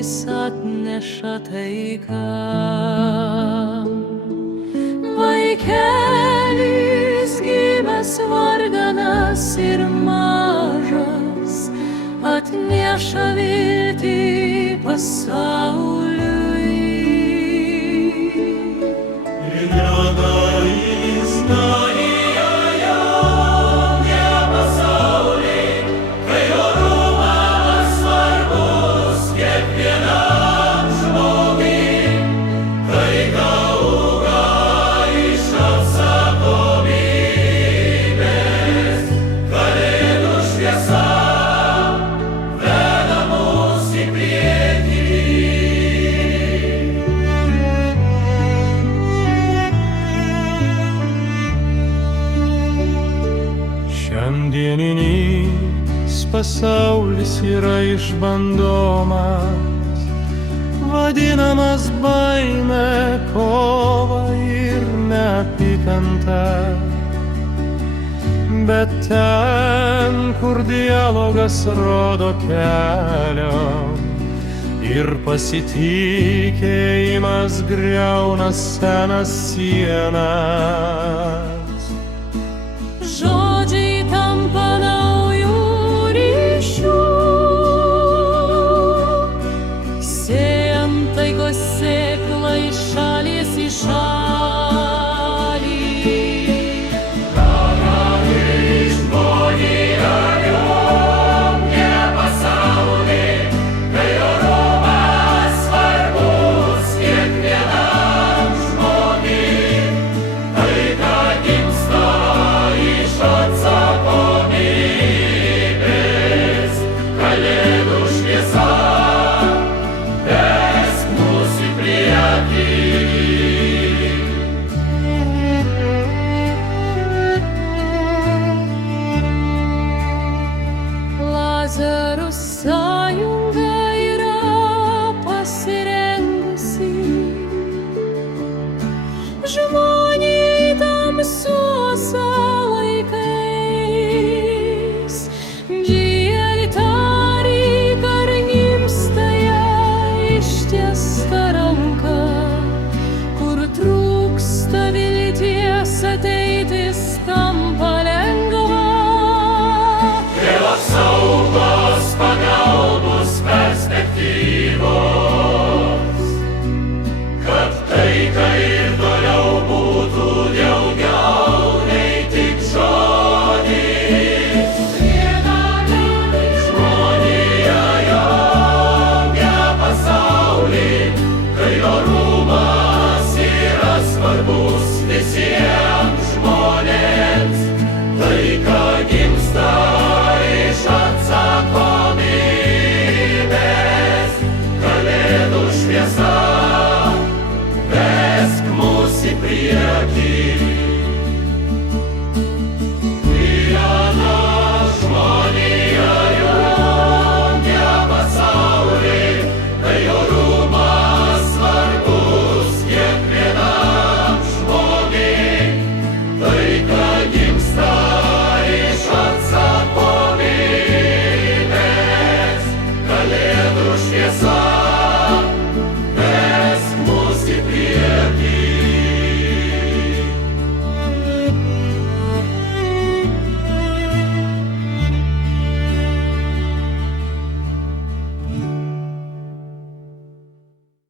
jis atneša taiką. Vaikelis gimęs varganas ir mažas, atneša viltį pasauliui. Šiandieninis pasaulis yra išbandomas, vadinamas baime, kova ir neapykanta. Bet ten, kur dialogas rodo kelio ir pasitikėjimas griauna senas sienas, Žodžiai tampa naujų ryšių, sėjant taikos sėklą iš šalies į šalį. Lazarų sąjunga yra pasirengusi žmonijai tamsiuose laikais. Dielitari dar gimsta jai ištiesta ranka, kur trūksta vilties ateitis.